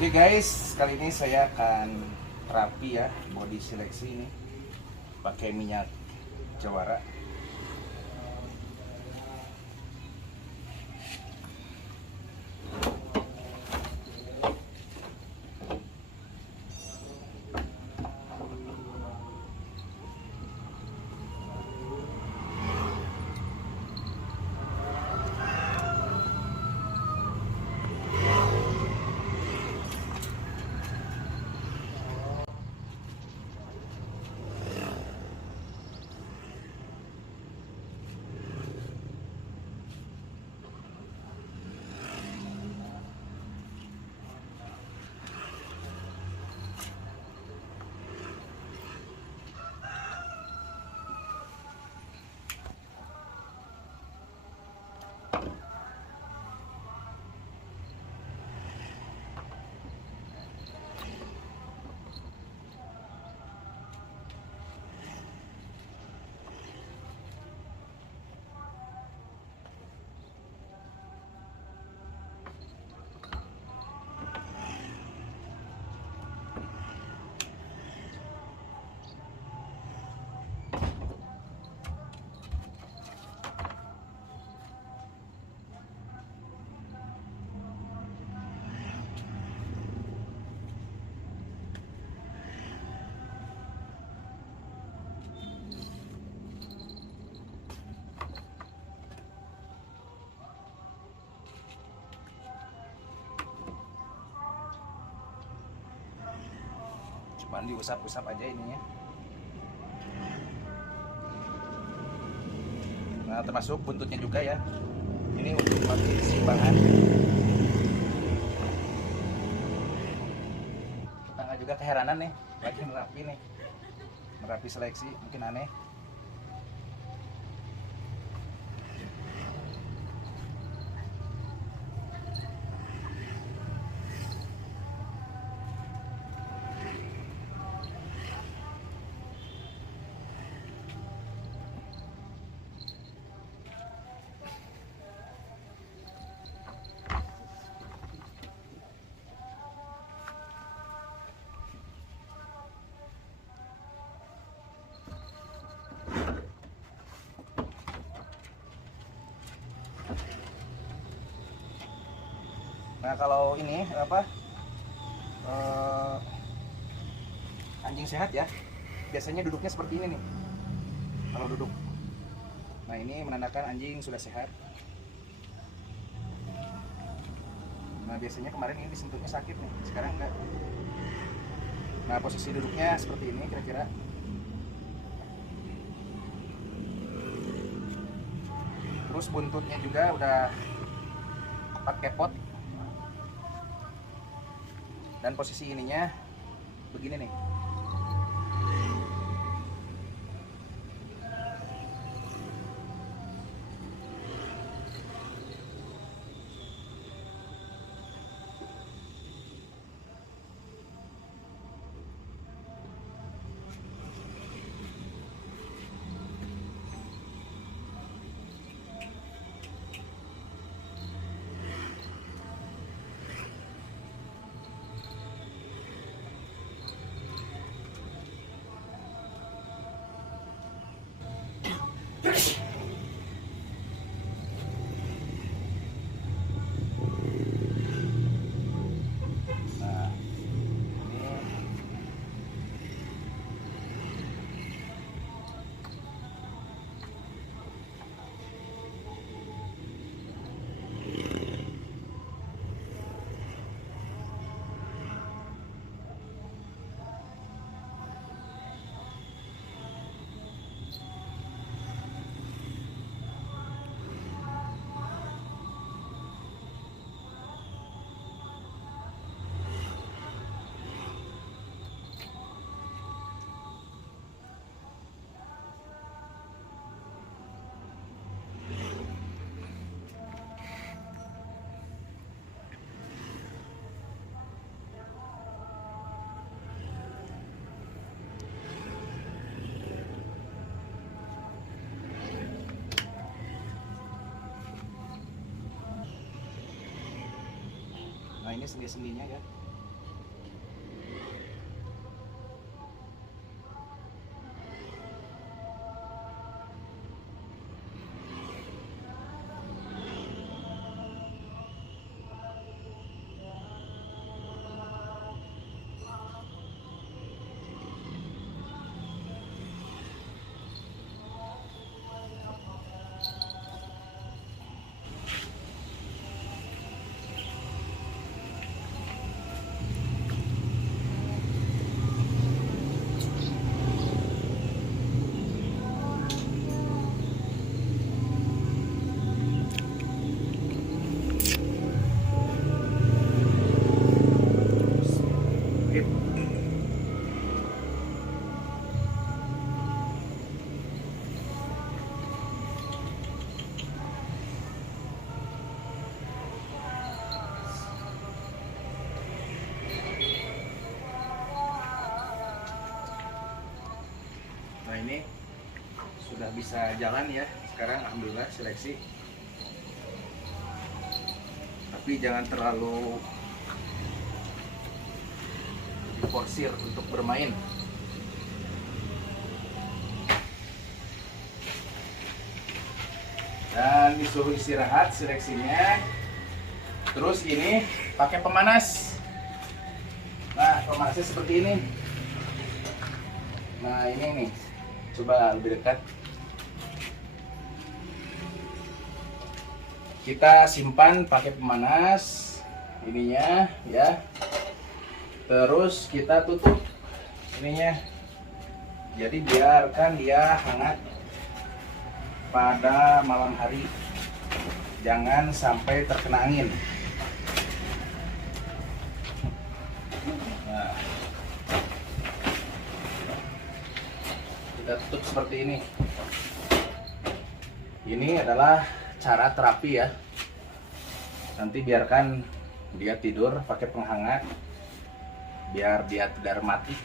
Oke guys, kali ini saya akan terapi ya, body seleksi ini pakai minyak jawara. Cuman diusap-usap aja ininya. Nah, termasuk buntutnya juga ya. Ini untuk mati keseimbangan. Tetangga juga keheranan nih, lagi merapi nih. Merapi seleksi, mungkin aneh. Nah, kalau ini apa anjing sehat ya, biasanya duduknya seperti ini nih. Kalau duduk, nah ini menandakan anjing sudah sehat. Nah, biasanya kemarin ini disentuhnya sakit nih, sekarang enggak. Nah, posisi duduknya seperti ini kira-kira. Terus buntutnya juga udah tepat kepot. Dan posisi ininya begini nih. Nah, ini Nah, ini sendi-sendinya ya. bisa jalan ya sekarang, alhamdulillah seleksi. Tapi jangan terlalu diporsir untuk bermain. Dan disuruh istirahat seleksinya. Terus ini pakai pemanas. Nah, pemanasnya seperti ini. Nah, ini nih. Coba lebih dekat. Kita simpan pakai pemanas ininya ya. Terus kita tutup ininya. Jadi biarkan dia hangat pada malam hari. Jangan sampai terkena angin. Nah, kita tutup seperti ini. Ini adalah cara terapi ya. Nanti biarkan dia tidur pakai penghangat biar dia tidak mati.